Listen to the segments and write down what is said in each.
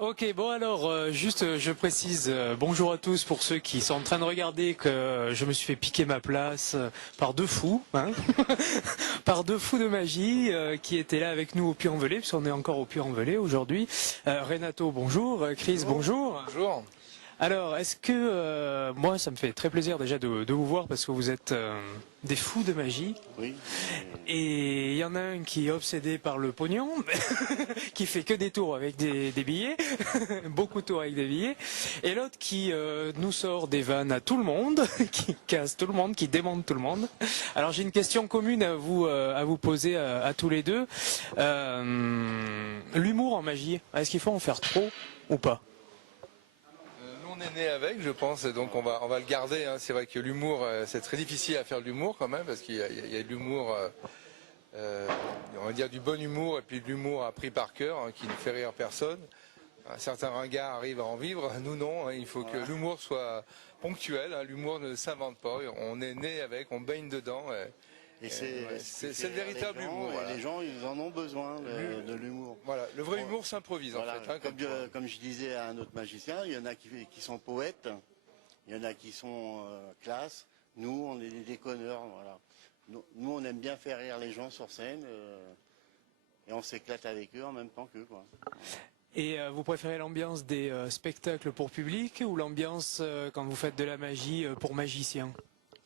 Ok, bon alors, juste je précise, bonjour à tous pour ceux qui sont en train de regarder que je me suis fait piquer ma place par deux fous, hein par deux fous de magie qui étaient là avec nous au Puy-en-Velay, puisqu'on est encore au Puy-en-Velay aujourd'hui. Renato, bonjour, Chris, bonjour. Bonjour. Alors, est-ce que, moi ça me fait très plaisir déjà de vous voir parce que vous êtes des fous de magie. Oui. Et il y en a un qui est obsédé par le pognon, qui fait que des tours avec des billets, beaucoup de tours avec des billets, et l'autre qui nous sort des vannes à tout le monde, qui casse tout le monde, qui démonte tout le monde. Alors j'ai une question commune à vous poser à tous les deux. L'humour en magie, est-ce qu'il faut en faire trop ou pas? Nous on est né avec, je pense, et donc on va le garder. Hein. C'est vrai que l'humour, c'est très difficile à faire de l'humour quand même, parce qu'il y a de l'humour, on va dire du bon humour, et puis de l'humour appris par cœur, hein, qui ne fait rire personne. Certains ringards arrivent à en vivre, nous non. Hein. Il faut que l'humour soit ponctuel, hein. L'humour ne s'invente pas, on est né avec, on baigne dedans. Et c'est le véritable humour. Voilà. Les gens, ils en ont besoin de l'humour. Voilà, le vrai humour s'improvise en fait. Hein, comme je disais à un autre magicien, il y en a qui sont poètes, il y en a qui sont classe. Nous, on est des déconneurs. Voilà. Nous, on aime bien faire rire les gens sur scène et on s'éclate avec eux en même temps qu'eux. Quoi. Et vous préférez l'ambiance des spectacles pour public ou l'ambiance quand vous faites de la magie pour magiciens?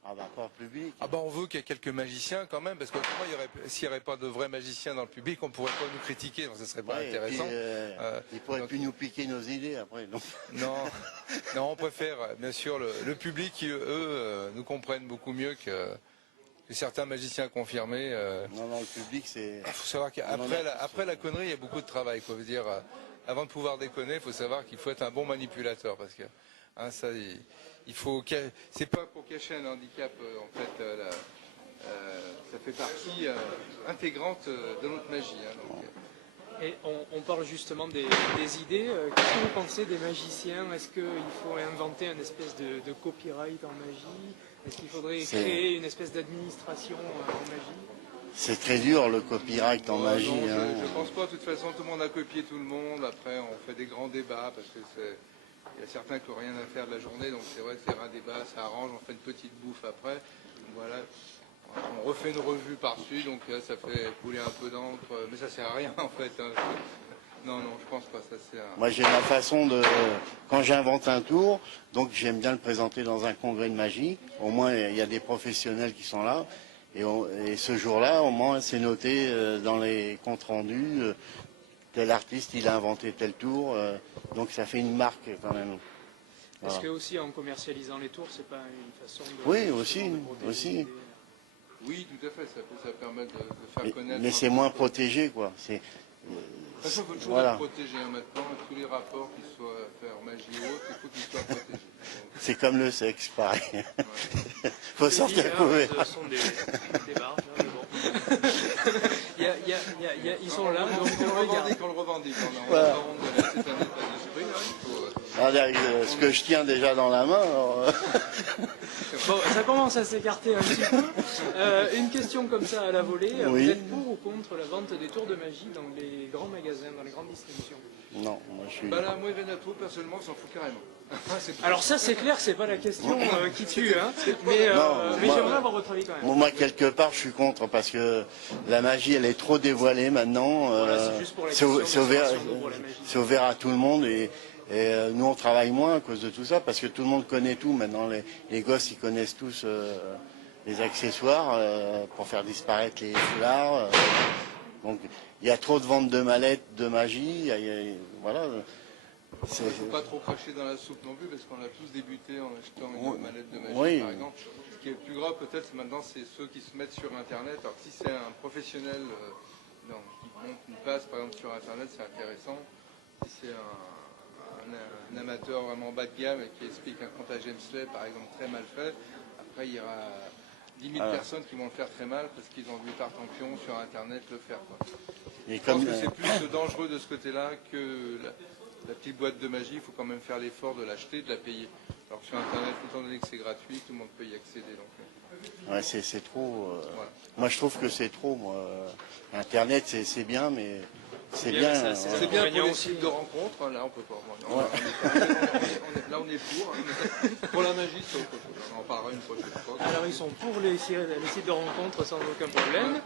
Ah bah pas public. Ah bah on veut qu'il y ait quelques magiciens quand même, parce que s'il n'y aurait pas de vrais magiciens dans le public, on ne pourrait pas nous critiquer, donc ce serait pas intéressant. Ils pourraient plus nous piquer nos idées après. Non, non, on préfère bien sûr le public qui eux nous comprennent beaucoup mieux que certains magiciens confirmés. Non, le public c'est. Il faut savoir qu'après la connerie, il y a beaucoup de travail. Quoi. Veut dire, avant de pouvoir déconner, il faut savoir qu'il faut être un bon manipulateur, parce que hein, ça. C'est pas pour cacher un handicap, en fait, ça fait partie intégrante de notre magie. Hein, donc. Et on parle justement des idées. Qu'est-ce que vous pensez des magiciens? Est-ce qu'il faut inventer une espèce de copyright en magie? Est-ce qu'il faudrait créer une espèce d'administration en magie? C'est très dur le copyright en magie. Non, hein. je pense pas. De toute façon, tout le monde a copié tout le monde. Après, on fait des grands débats parce que il y a certains qui n'ont rien à faire de la journée, donc c'est vrai de faire un débat, ça arrange, on fait une petite bouffe après. Donc voilà, on refait une revue par-dessus, donc ça fait couler un peu d'encre, mais ça sert à rien en fait. Hein. Non, je pense pas, ça sert à... Moi j'ai ma façon de... Quand j'invente un tour, donc j'aime bien le présenter dans un congrès de magie, au moins il y a des professionnels qui sont là, et ce jour-là, au moins c'est noté dans les comptes rendus, tel artiste il a inventé tel tour, donc ça fait une marque quand même. Voilà. Est-ce que aussi en commercialisant les tours, c'est pas une façon de... Oui, aussi. Oui, tout à fait, ça permet de faire connaître... Mais c'est moins protégé, quoi. De toute façon, il faut toujours être protégé. Hein, maintenant, tous les rapports, qu'ils soient faits en magie ou autre, il faut qu'ils soient protégés. C'est comme le sexe, pareil. Ouais. Faut sortir couver. Ce sont des barges, hein, mais bon. Ils sont là, donc on le revendique. On a honte de cet état d'esprit. Regardez, ce que je tiens déjà dans la main. Alors... Bon, ça commence à s'écarter un petit peu. Une question comme ça à la volée. Oui. Vous êtes pour ou contre la vente des tours de magie dans les grands magasins, dans les grandes distributions? Non, moi je suis... Bah là, moi et Renato, personnellement, on s'en fout carrément. Alors ça, c'est clair, c'est pas la question qui tue, hein. Mais j'aimerais avoir votre avis quand même. Moi, quelque part, je suis contre, parce que la magie, elle est trop dévoilée maintenant. Voilà, c'est juste pour la question c'est ouvert à tout le monde, et nous, on travaille moins à cause de tout ça, parce que tout le monde connaît tout. Maintenant, les gosses, ils connaissent tous les accessoires pour faire disparaître les foulards. Donc, il y a trop de ventes de mallettes de magie. Voilà. Il ne faut pas trop cracher dans la soupe non plus, parce qu'on a tous débuté en achetant une mallette de magie, par exemple. Ce qui est le plus grave, peut-être, maintenant, c'est ceux qui se mettent sur Internet. Alors, si c'est un professionnel qui monte une passe, par exemple, sur Internet, c'est intéressant. Si c'est un amateur vraiment bas de gamme et qui explique un compte à James Slay, par exemple, très mal fait, après, il y aura 10 000 personnes qui vont le faire très mal parce qu'ils ont vu Tartampion sur Internet le faire. Quoi. Je pense que c'est plus dangereux de ce côté-là que la petite boîte de magie. Il faut quand même faire l'effort de l'acheter, de la payer. Alors sur Internet, étant donné que c'est gratuit, tout le monde peut y accéder. Donc, ouais, c'est trop. Voilà. Moi, je trouve que c'est trop. Moi. Internet, c'est bien, mais c'est bien. C'est bien pour les sites de rencontres. Là, on peut pas. Là, on est pour. Pour la magie, c'est autre chose. On en parlera une prochaine fois. Alors, ils sont pour les sites de rencontres sans aucun problème.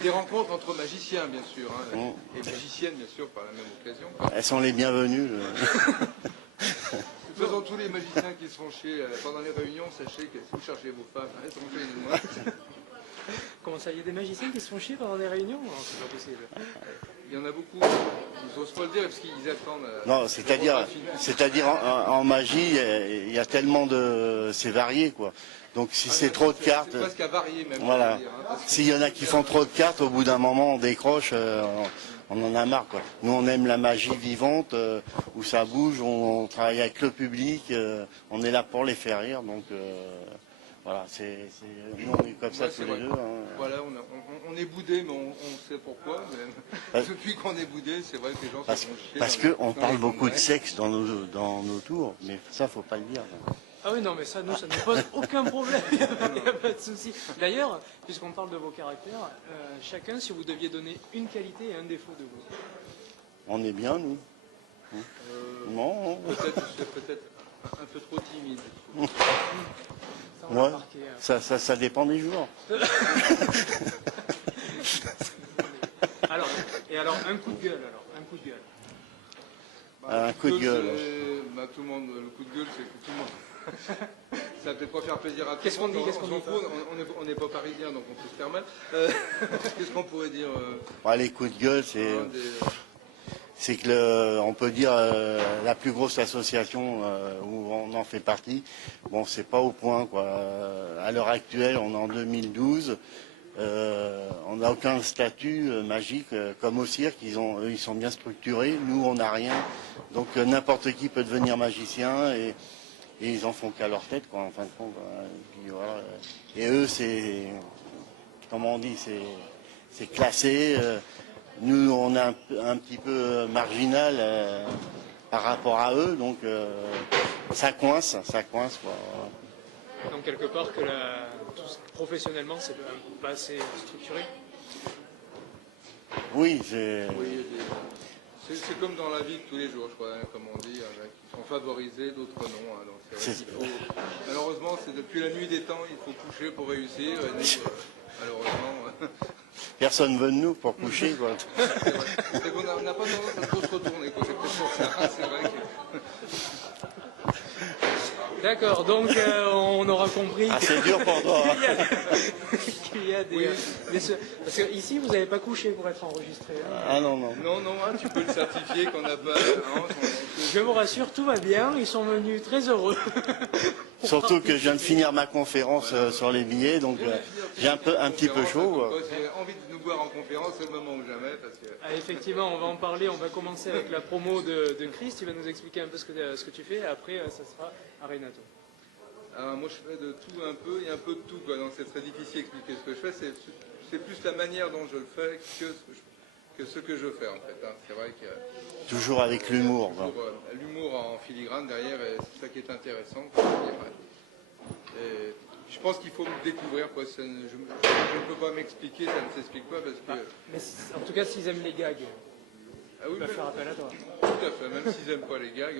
Des rencontres entre magiciens, bien sûr. Hein, et magiciennes, bien sûr, par la même occasion. Elles sont les bienvenues. De toute façon, tous les magiciens qui se font chier pendant les réunions, sachez que si vous cherchez vos femmes, elles sont chez moi. Comment ça, il y a des magiciens qui se font chier pendant des réunions? Non, c'est pas possible. Il y en a beaucoup, ils n'osent pas le dire parce qu'ils attendent. Non, c'est-à-dire en magie, il y a tellement de... c'est varié, quoi. Donc si c'est trop de cartes... C'est presque à varier même. Voilà. Dire, S'il y en a qui font trop de cartes, au bout d'un moment, on décroche, on en a marre, quoi. Nous, on aime la magie vivante, où ça bouge, on travaille avec le public, on est là pour les faire rire, donc... Voilà, nous on est comme ça tous les deux. Hein. Voilà, on est boudés, mais on sait pourquoi. Depuis qu'on est boudés, c'est vrai que les gens se font chier. Parce qu'on parle beaucoup de sexe dans nos tours, mais ça, faut pas le dire. Ah oui, non, mais ça, nous, ça ne pose aucun problème, il n'y a pas de souci. D'ailleurs, puisqu'on parle de vos caractères, chacun, si vous deviez donner une qualité et un défaut de vous. On est bien, nous. Non. Peut-être un peu trop timide. Ouais, ça dépend des jours. Alors, un coup de gueule, un coup de gueule. Un coup de gueule. Tout le monde, le coup de gueule, c'est que tout le monde. Ça va peut-être pas faire plaisir à tout Qu'est-ce le monde. qu'on dit On n'est pas parisien, donc on peut se faire mal. Qu'est-ce qu'on pourrait dire Les coups de gueule, c'est que on peut dire la plus grosse association où on en fait partie. Bon, c'est pas au point, quoi. À l'heure actuelle, on est en 2012. On n'a aucun statut magique comme au cirque. Eux, ils sont bien structurés. Nous, on n'a rien. Donc n'importe qui peut devenir magicien et ils en font qu'à leur tête, quoi. En fin de compte. Et, puis, voilà. Et eux, c'est, comment on dit, c'est classé. Nous, on est un petit peu marginal par rapport à eux, donc ça coince, quoi. Donc quelque part que professionnellement, c'est pas assez structuré. Oui, c'est comme dans la vie de tous les jours, je crois, hein, comme on dit, qui sont favorisés, d'autres non. Hein, donc malheureusement, c'est depuis la nuit des temps, il faut coucher pour réussir. Et nous, malheureusement. Personne veut de nous pour coucher, quoi. C'est qu'on n'a pas tendance à trop se retourner, quoi. C'est peut-être pour ça, c'est vrai que... D'accord, donc on aura compris. C'est dur pour toi. Qu'il y a des, parce que ici vous n'avez pas couché pour être enregistré. Hein. Ah non. Non, hein, tu peux le certifier qu'on n'a pas. Je vous rassure, tout va bien. Ils sont venus très heureux. Surtout que je viens de finir ma conférence sur les billets, donc j'ai un petit peu chaud. J'ai envie de nous voir en conférence, c'est le moment ou jamais. Parce que... effectivement, on va en parler. On va commencer avec la promo de Chris. Tu vas nous expliquer un peu ce que tu fais. Et après, ça sera à Renato. Alors, moi, je fais de tout un peu et un peu de tout, quoi. Donc c'est très difficile d'expliquer ce que je fais. C'est plus la manière dont je le fais que ce que je fais, en fait. Hein. C'est vrai que... Toujours avec l'humour. L'humour en filigrane derrière, c'est ça qui est intéressant. Et je pense qu'il faut me découvrir, quoi. Je ne peux pas m'expliquer, ça ne s'explique pas parce que... Mais en tout cas, s'ils aiment les gags, ils peuvent faire appel à toi. Tout à fait, même s'ils n'aiment pas les gags,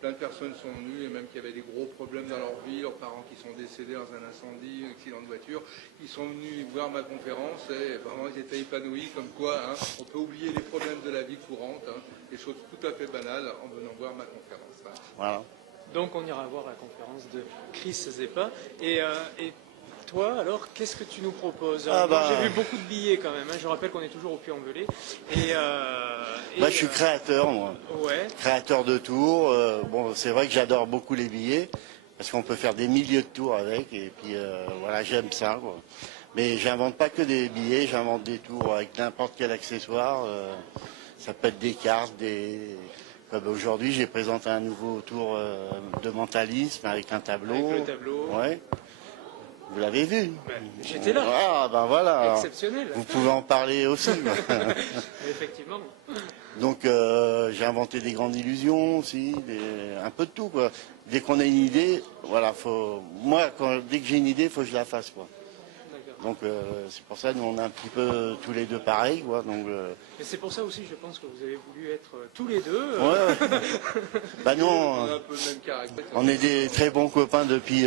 plein de personnes sont venues, et même qui avaient des gros problèmes dans leur vie, leurs parents qui sont décédés dans un incendie, un accident de voiture, ils sont venus voir ma conférence et vraiment ils étaient épanouis, comme quoi hein, on peut oublier les problèmes de la vie courante, hein, des choses tout à fait banales en venant voir ma conférence. Hein. Voilà. Donc on ira voir la conférence de Chris Zeppa. Et toi, alors, qu'est-ce que tu nous proposes? J'ai vu beaucoup de billets quand même. Hein. Je rappelle qu'on est toujours au Puy-en-Velay. Je suis créateur, moi. Ouais. Créateur de tours. Bon, c'est vrai que j'adore beaucoup les billets parce qu'on peut faire des milliers de tours avec. Et puis voilà, j'aime ça, quoi. Mais j'invente pas que des billets. J'invente des tours avec n'importe quel accessoire. Ça peut être des cartes, Comme aujourd'hui, j'ai présenté un nouveau tour de mentalisme avec un tableau. Avec le tableau. Ouais. Vous l'avez vu? J'étais là. Ah, ben voilà. Exceptionnel. Vous pouvez en parler aussi. Effectivement. Donc, j'ai inventé des grandes illusions aussi, un peu de tout, quoi. Dès qu'on a une idée, voilà, dès que j'ai une idée, il faut que je la fasse, quoi. D'accord. Donc c'est pour ça nous on est un petit peu tous les deux pareils, quoi. Donc et c'est pour ça aussi, je pense que vous avez voulu être tous les deux. ouais. Bah nous On a un peu le même caractère. on est des très bons copains depuis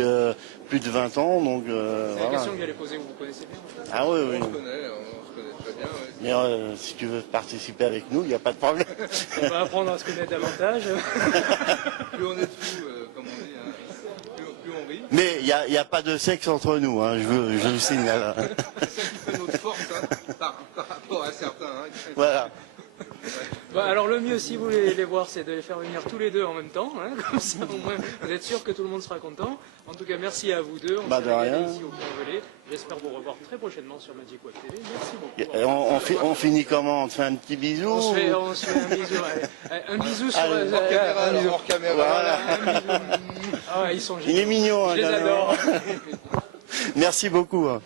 plus de 20 ans, donc C'est la voilà. question que j'allais poser, vous vous connaissez bien en fait. Ah oui, oui. On se connaît très bien. Ouais. Mais si tu veux participer avec nous, il n'y a pas de problème. On va apprendre à se connaître davantage. Plus on est de fous, comme on dit, hein, plus on rit. Mais il n'y a pas de sexe entre nous, hein, je le signale. C'est ça qui fait notre force hein, par rapport à certains. Hein. Voilà. Bah, alors le mieux, si vous voulez les voir, c'est de les faire venir tous les deux en même temps. Hein, comme ça, au moins, vous êtes sûr que tout le monde sera content. En tout cas, merci à vous deux. On Bah, s'est de régalé rien. ici au Point-Velay. J'espère vous revoir très prochainement sur Magic Web TV. Merci beaucoup. Et on finit comment? On te fait un petit bisou? On se fait un bisou. Un bisou sur Allez, Hors caméra, un bisou. hors caméra. Voilà. Un bisou. Ah ouais, ils sont Il est géniaux. mignon, hein, Je les quand même. adore. Merci beaucoup. Hein.